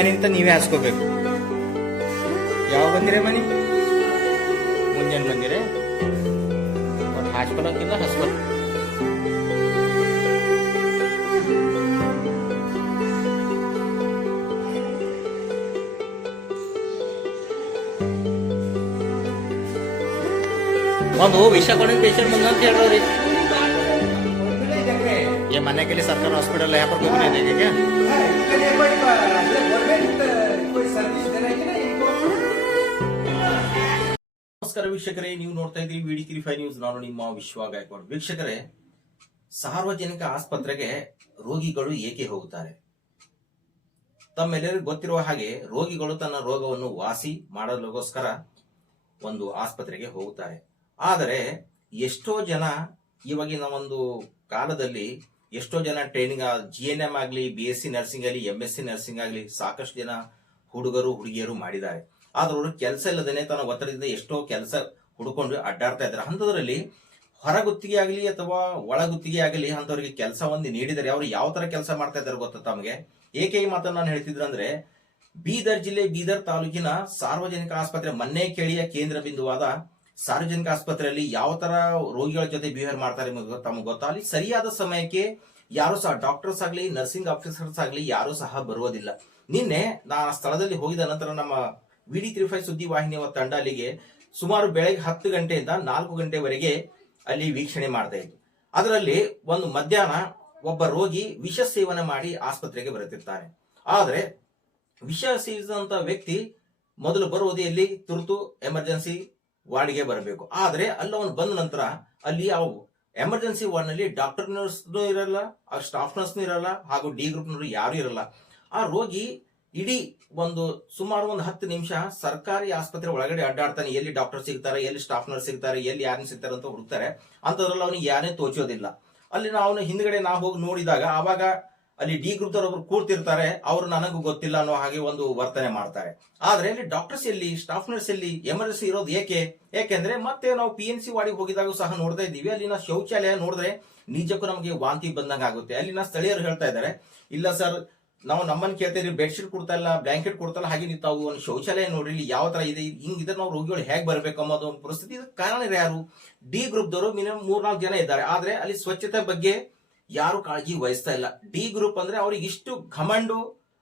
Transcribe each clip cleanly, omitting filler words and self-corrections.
ಮನೆಯಿಂದ ನೀವೇ ಹಾಸ್ಕೋಬೇಕು. ಯಾವ ಬಂದಿರೇ ಮನೆ? ಮುಂಜಾನೆ ಬಂದಿರೇ? ಒಟ್ಟು ಹಾಸ್ಕೊಳಕ್ಕಿಲ್ಲ ಹಾಸ್ಕೊಳಕ್. ಒಂದು ವಿಷ ಕೊಂಡಿದ್ದ ಪೇಷಂಟ್ ಬಂದ ಅಂತ ಹೇಳ್ರಿ. ये मने के लिए सरकार हॉस्पिटल यहाँ पर कोई नहीं देंगे क्या? ನಮಸ್ಕಾರ ವೀಕ್ಷಕರೇ, ನೀವು ನೋಡ್ತಾ ಇದ್ದೀರಿ VD35 ನ್ಯೂಸ್. ನಾನು ನಿಮ್ಮ ವಿಶ್ವ ಗಾಯಕ್ವಾಡ್. ವೀಕ್ಷಕರೇ, ಸಾರ್ವಜನಿಕ ಆಸ್ಪತ್ರೆಗೆ ರೋಗಿಗಳು ಏಕೆ ಹೋಗುತ್ತಾರೆ? ತಮ್ಮೆಲ್ಲರಿಗೂ ಗೊತ್ತಿರುವ ಹಾಗೆ ರೋಗಿಗಳು ತನ್ನ ರೋಗವನ್ನು ವಾಸಿ ಮಾಡಲಿಗೋಸ್ಕರ ಒಂದು ಆಸ್ಪತ್ರೆಗೆ ಹೋಗುತ್ತಾರೆ. ಆದರೆ ಎಷ್ಟೋ ಜನ ಇವಾಗಿನ ಒಂದು ಕಾಲದಲ್ಲಿ ಎಷ್ಟೋ ಜನ ಟ್ರೈನಿಂಗ್ GNM ಆಗಲಿ, BSc ನರ್ಸಿಂಗ್ ಆಗಲಿ, MSc ನರ್ಸಿಂಗ್ ಆಗಲಿ ಸಾಕಷ್ಟು ಜನ ಹುಡುಗರು ಹುಡುಗಿಯರು ಮಾಡಿದ್ದಾರೆ. ಆದ್ರೆ ಅವರು ಕೆಲಸ ಇಲ್ಲದೇನೆ ತನ್ನ ಒತ್ತಡದಿಂದ ಎಷ್ಟೋ ಕೆಲಸ ಹುಡುಕೊಂಡು ಅಡ್ಡಾಡ್ತಾ ಇದ್ದಾರೆ. ಅಂಥದ್ರಲ್ಲಿ ಹೊರಗುತ್ತಿಗೆ ಆಗಲಿ ಅಥವಾ ಒಳಗುತ್ತಿಗೆ ಆಗಲಿ ಅಂತವರಿಗೆ ಕೆಲಸ ಒಂದು ನೀಡಿದರೆ ಅವರು ಯಾವ ತರ ಕೆಲಸ ಮಾಡ್ತಾ ಇದ್ದಾರೆ ಗೊತ್ತಾ ತಮಗೆ? ಏಕೆ ಈ ಮಾತನ್ನು ನಾನು ಹೇಳ್ತಿದ್ರೆ ಅಂದ್ರೆ, ಬೀದರ್ ಜಿಲ್ಲೆ ಬೀದರ್ ತಾಲೂಕಿನ ಸಾರ್ವಜನಿಕ ಆಸ್ಪತ್ರೆ ಮನ್ನೆ ಕೇಳಿಯ ಕೇಂದ್ರ ಬಿಂದುವಾದ ಸಾರ್ವಜನಿಕ ಆಸ್ಪತ್ರೆಯಲ್ಲಿ ಯಾವ ತರ ರೋಗಿಗಳ ಜೊತೆ ಬಿಹೇವ್ ಮಾಡ್ತಾರೆ ತಮಗೆ ಗೊತ್ತಾ? ಅಲ್ಲಿ ಸರಿಯಾದ ಸಮಯಕ್ಕೆ ಯಾರು ಸಹ ಡಾಕ್ಟರ್ಸ್ ಆಗ್ಲಿ, ನರ್ಸಿಂಗ್ ಆಫೀಸರ್ಸ್ ಆಗ್ಲಿ ಯಾರು ಸಹ ಬರುವುದಿಲ್ಲ. ನಿನ್ನೆ ನಾ ಸ್ಥಳದಲ್ಲಿ ಹೋಗಿದ ನಂತರ ನಮ್ಮ VD35 ಸುದ್ದಿ ವಾಹಿನಿಯ ತಂಡ ಅಲ್ಲಿಗೆ ಸುಮಾರು ಬೆಳಗ್ಗೆ 10 ಗಂಟೆಯಿಂದ 4 ಗಂಟೆವರೆಗೆ ಅಲ್ಲಿ ವೀಕ್ಷಣೆ ಮಾಡ್ತಾ ಇತ್ತು. ಅದರಲ್ಲಿ ಒಂದು ಮಧ್ಯಾಹ್ನ ಒಬ್ಬ ರೋಗಿ ವಿಷ ಸೇವನೆ ಮಾಡಿ ಆಸ್ಪತ್ರೆಗೆ ಬರುತ್ತಿರ್ತಾನೆ. ಆದ್ರೆ ವಿಷ ಸೇವಿಸಿದಂತ ವ್ಯಕ್ತಿ ಮೊದಲು ಬರುವುದು ಎಲ್ಲಿ? ತುರ್ತು ಎಮರ್ಜೆನ್ಸಿ ವಾರ್ಡ್ಗೆ ಬರಬೇಕು. ಆದ್ರೆ ಅಲ್ಲಿ ಅವನು ಬಂದ ನಂತರ ಅಲ್ಲಿ ಎಮರ್ಜೆನ್ಸಿ ವಾರ್ಡ್ ನಲ್ಲಿ ಡಾಕ್ಟರ್ ನರ್ಸ್ನೂ ಇರಲ್ಲ, ಆ ಸ್ಟಾಫ್ ನರ್ಸ್ನೂ ಇರಲ್ಲ, ಹಾಗೂ ಡಿ ಗ್ರೂಪ್ನವರು ಯಾರು ಇರಲ್ಲ. ಆ ರೋಗಿ ಇಡೀ ಸುಮಾರು 10 ನಿಮಿಷ ಸರ್ಕಾರಿ ಆಸ್ಪತ್ರೆ ಒಳಗಡೆ ಅಡ್ಡಾಡ್ತಾನೆ. ಎಲ್ಲಿ ಡಾಕ್ಟರ್ ಸಿಗ್ತಾರೆ, ಎಲ್ಲಿ ಸ್ಟಾಫ್ ನರ್ಸ್ ಸಿಗ್ತಾರೆ, ಎಲ್ಲಿ ಯಾರನ್ನ ಸಿಗ್ತಾರೆ ಅಂತ ಹುಡುಕ್ತಾರೆ. ಅಂತದ್ರಲ್ಲಿ ಅವನಿಗೆ ಯಾರೇ ತೋಚೋದಿಲ್ಲ. ಅಲ್ಲಿ ನಾವು ಹಿಂದ್ಗಡೆ ನಾವು ಹೋಗಿ ನೋಡಿದಾಗ ಆವಾಗ ಅಲ್ಲಿ ಡಿ ಗ್ರೂಪ್ ಒಬ್ರು ಕೂರ್ತಿರ್ತಾರೆ. ಅವರು ನನಗೂ ಗೊತ್ತಿಲ್ಲ ಅನ್ನೋ ಹಾಗೆ ಒಂದು ವರ್ತನೆ ಮಾಡ್ತಾರೆ. ಆದ್ರೆ ಅಲ್ಲಿ ಡಾಕ್ಟರ್ಸ್ ಎಲ್ಲಿ, ಸ್ಟಾಫ್ ನರ್ಸ್ ಎಲ್ಲಿ, ಎಮರ್ಜೆನ್ಸಿ ಇರೋದು ಏಕೆ? ಯಾಕೆಂದ್ರೆ ಮತ್ತೆ ನಾವು PNC ವಾರ್ಡಿಗೆ ಹೋಗಿದಾಗ ಸಹ ನೋಡ್ತಾ ಇದ್ದೀವಿ, ಅಲ್ಲಿನ ಶೌಚಾಲಯ ನೋಡಿದ್ರೆ ನಿಜಕ್ಕೂ ನಮಗೆ ವಾಂತಿ ಬಂದಂಗ ಆಗುತ್ತೆ. ಅಲ್ಲಿನ ಸ್ಥಳೀಯರು ಹೇಳ್ತಾ ಇದ್ದಾರೆ, ಇಲ್ಲ ಸರ್, ನಾವು ನಮ್ಮನ್ನು ಕೇಳ್ತಾ ಇದ್ರಿ, ಬೆಡ್ಶೀಟ್ ಕೊಡ್ತಾ ಇಲ್ಲ, ಬ್ಲಾಂಕೆಟ್ ಕೊಡ್ತಾ ಇಲ್ಲ, ಹಾಗೆ ನೀವು ತಾವು ಒಂದು ಶೌಚಾಲಯ ನೋಡ್ರಿ ಯಾವ ತರ ಇದೆ, ಹಿಂಗಿದ್ರೆ ನಾವು ರೋಗಿಗಳು ಹೇಗೆ ಬರ್ಬೇಕು ಅನ್ನೋದು ಒಂದು ಪರಿಸ್ಥಿತಿ. ಇದಕ್ಕೆ ಕಾರಣ ಯಾರು? ಡಿ ಗ್ರೂಪ್ ದವರು ಮಿನಿಮಮ್ 3-4 ಜನ ಇದ್ದಾರೆ. ಆದ್ರೆ ಅಲ್ಲಿ ಸ್ವಚ್ಛತೆ ಬಗ್ಗೆ ಯಾರು ಕಾಳಜಿ ವಹಿಸ್ತಾ ಇಲ್ಲ. ಡಿ ಗ್ರೂಪ್ ಅಂದ್ರೆ ಅವ್ರಿಗೆ ಇಷ್ಟು ಘಮಂಡು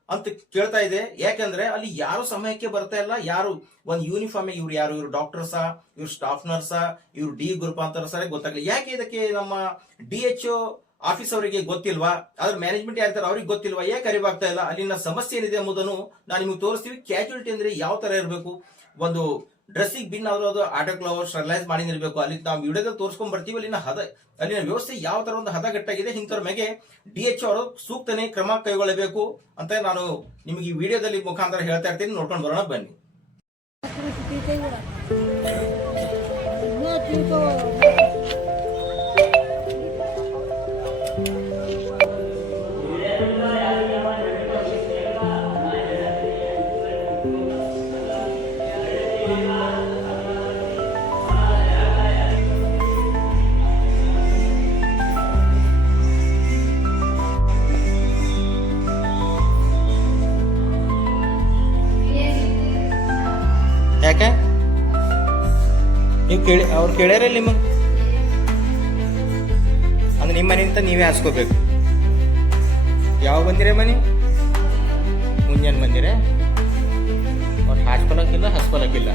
ಅಂತ ಕೇಳ್ತಾ ಇದೆ. ಯಾಕಂದ್ರೆ ಅಲ್ಲಿ ಯಾರು ಸಮಯಕ್ಕೆ ಬರ್ತಾ ಇಲ್ಲ. ಯಾರು ಒಂದು ಯೂನಿಫಾರ್ಮ್, ಇವ್ರು ಯಾರು, ಇವ್ರು ಡಾಕ್ಟರ್ಸಾ, ಇವ್ರು ಸ್ಟಾಫ್ ನರ್ಸಾ, ಇವ್ರು ಡಿ ಗ್ರೂಪ್ ಅಂತ ಸರಿ ಗೊತ್ತಾಗಲಿ. ಯಾಕೆ ಇದಕ್ಕೆ ನಮ್ಮ DHO ಆಫೀಸ್ ಅವರಿಗೆ ಗೊತ್ತಿಲ್ವಾ? ಅದ್ರ ಮ್ಯಾನೇಜ್ಮೆಂಟ್ ಯಾರ್ತಾರೆ ಅವ್ರಿಗೆ ಗೊತ್ತಿಲ್ವಾ? ಯಾಕೆ ಅರಿವಾಗ್ತಾ ಇಲ್ಲ? ಅಲ್ಲಿನ ಸಮಸ್ಯೆ ಏನಿದೆ ಎಂಬುದನ್ನು ನಾನು ನಿಮ್ಗೆ ತೋರಿಸ್ತೀವಿ. ಕ್ಯಾಜುಯಾಲಿಟಿ ಅಂದ್ರೆ ಯಾವ ತರ ಇರಬೇಕು, ಒಂದು ಡ್ರೆಸ್ಸಿಗೆ ಬಿನ್ ಅದು ಆಟೋಕ್ಲವ್ ಸ್ಟರ್ಲೈಸ್ ಮಾಡಿರ್ಬೇಕು. ಅಲ್ಲಿ ನಾವು ವಿಡಿಯೋದಲ್ಲಿ ತೋರಿಸ್ಕೊಂಡ್ ಬರ್ತೀವಿ. ಅಲ್ಲಿನ ವ್ಯವಸ್ಥೆ ಯಾವ ತರ ಒಂದು ಹದಗೆಟ್ಟಾಗಿದೆ. ಇಂಥವ್ರ ಮೇಲೆ DHO ಅವರು ಸೂಕ್ತನೇ ಕ್ರಮ ಕೈಗೊಳ್ಳಬೇಕು ಅಂತ ನಾನು ನಿಮಗೆ ಈ ವಿಡಿಯೋದಲ್ಲಿ ಮುಖಾಂತರ ಹೇಳ್ತಾ ಇರ್ತೀನಿ. ನೋಡ್ಕೊಂಡು ಬರೋಣ ಬನ್ನಿ. ಯಾಕೆ ನೀವು ಅವ್ರು ಕೇಳ್ಯಾರ ನಿಮಗೆ? ಅಂದ್ರೆ ನಿಮ್ಮ ಮನೆಯಿಂದ ನೀವೇ ಹಾಸ್ಕೋಬೇಕು. ಯಾವ ಬಂದಿರೇ ಮನೆ? ಮುಂಜಾನೆ ಬಂದಿರೇ? ಅವ್ರು ಹಾಸ್ಕೊಳಕ್ಕಿಲ್ಲ.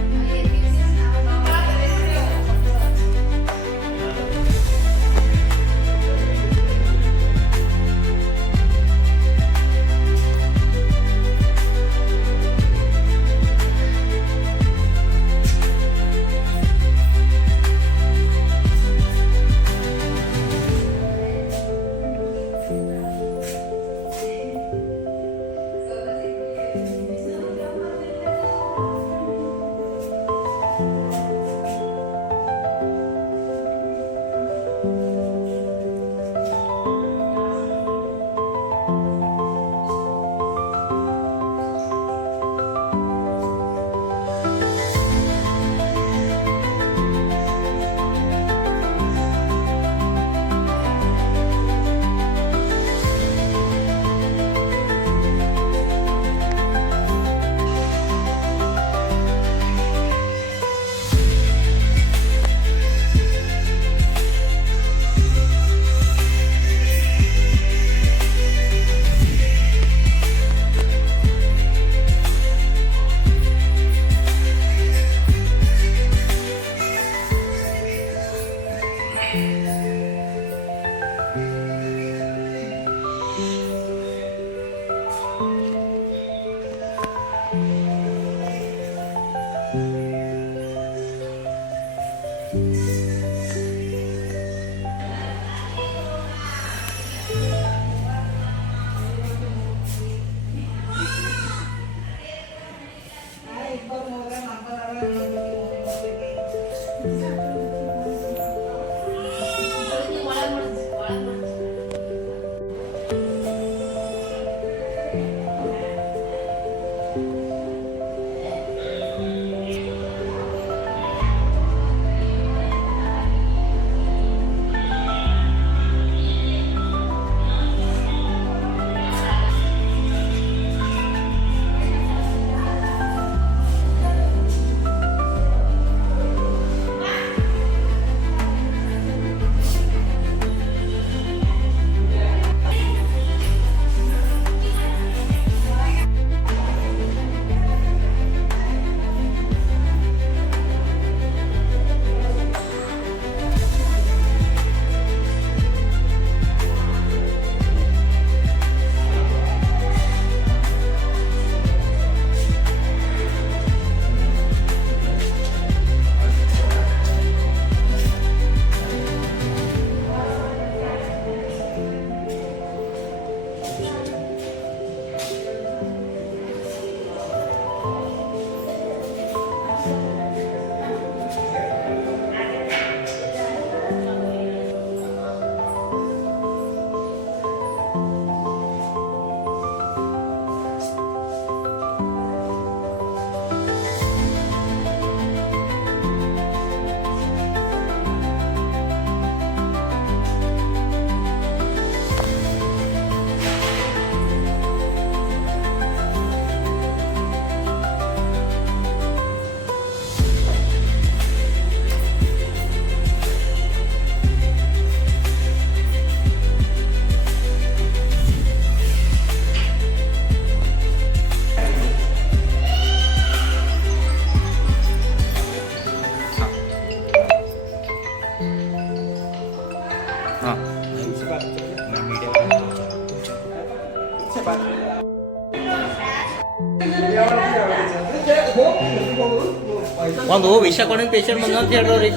ಒಂದು ವಿಷ ಕೊಡಿನ ಪೇಷಂಟ್ ಬಂದ ಅಂತ ಹೇಳ್ರಿ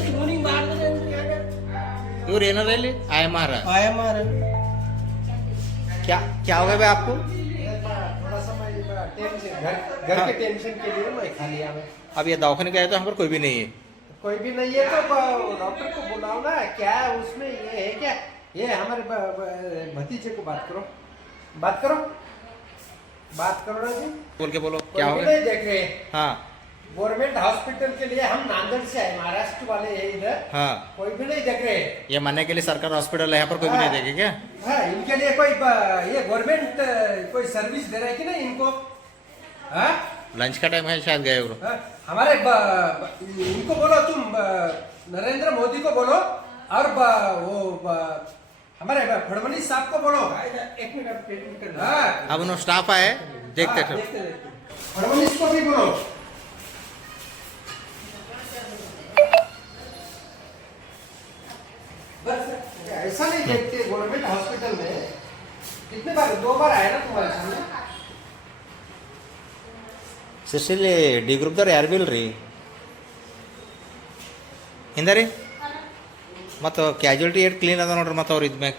ಇವ್ರು ಏನಾರ ಇಲ್ಲಿ आयएमआर क्या हो गया भाई आपको? थोड़ा सा मैं घर के टेंशन के लिए मैं खा लिया मैं। अब ये दवाखाने गए तो हम पर कोई भी नहीं है। कोई भी नहीं है तो डॉक्टर को बुलाओ ना। क्या उसमें ये है क्या? ये हमारे भतीजे को बात करो बात करो ना जी। बोल के बोलो क्या हो कोई भी गया? नहीं देख रहे। हाँ गवर्नमेंट हॉस्पिटल के लिए हम नांदेड़ से आए, महाराष्ट्र वाले है इधर। हाँ कोई भी नहीं देख रहे। ये मानने के लिए सरकार हॉस्पिटल है यहाँ पर कोई भी नहीं देखे क्या? हाँ इनके लिए कोई ये गवर्नमेंट कोई सर्विस दे रहा है कि नहीं इनको? हाँ लंच का टाइम है शायद गए वो। हाँ, हमारे इनको बोलो तुम नरेंद्र मोदी को बोलो और हमारे फडणवीस साहब को बोलो। एक मिनट। हाँ अब उन्होंने स्टाफ आए देखते थे। फडणवीस को भी बोलो। बस ऐसा नहीं देखते गवर्नमेंट हॉस्पिटल में। कितने बार 2 बार आया ना तुम्हारे सामने। ಸಿಸ್ಟರ್ಲಿ ಡಿ ಗ್ರೂಪ್ದವ್ರು ಯಾರು ಬಿ ಇಲ್ರಿ ಹಿಂದೆ ರೀ ಮತ್ತು ಕ್ಯಾಜುಯಾಲಿಟಿ ಏಟ್ ಕ್ಲೀನ್ ಅದ ನೋಡ್ರಿ ಮತ್ತು ಅವ್ರು ಇದ್ಮ್ಯಾಗ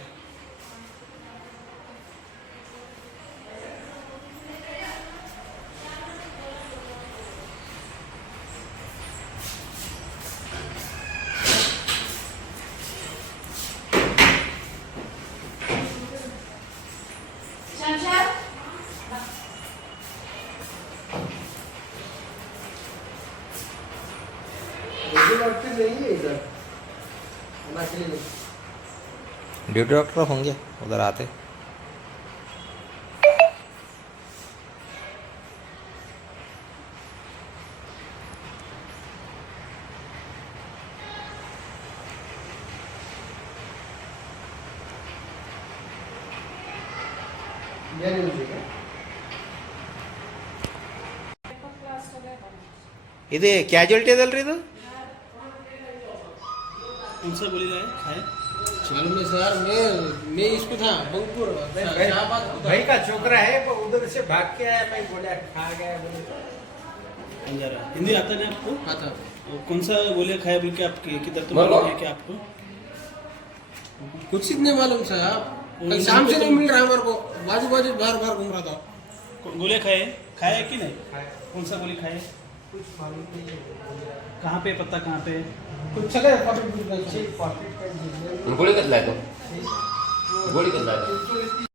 डॉक्टर नहीं है इधर ड्यूटी डॉक्टर होंगे उधर आते ಇದು ಕ್ಯಾಜುಯಾಲಿಟಿ ಅದಲ್ರಿ ಇದು कौन सा गोली लाए खाए? मालूम नहीं सर, मैं इसको था बंगपुर शाहबाद को था। भाई का छोकरा है वो उधर से भाग के आया, मैं बोला खा गया बोले। बंजारा हिंदी आता नहीं आपको? हाँ था। और कौन सा गोली खाए बोल के आपके किधर तो बोलो। मालूम है क्या आपको? कुछ ही नहीं मालूम साहब, वो कल शाम से इनको नहीं तो- मिल रहा हमारे को, बाजू बाजू बाहर बाहर घूम रहा था। गोलियां खाए कि नहीं? कौन सा गोली खाए? कुछ मालूम नहीं है। कहाँ पे पता कहाँ पे? कुछ चले पॉकेट पॉकेट का गोळी कसला आहे तो गोळी कसला आहे तो?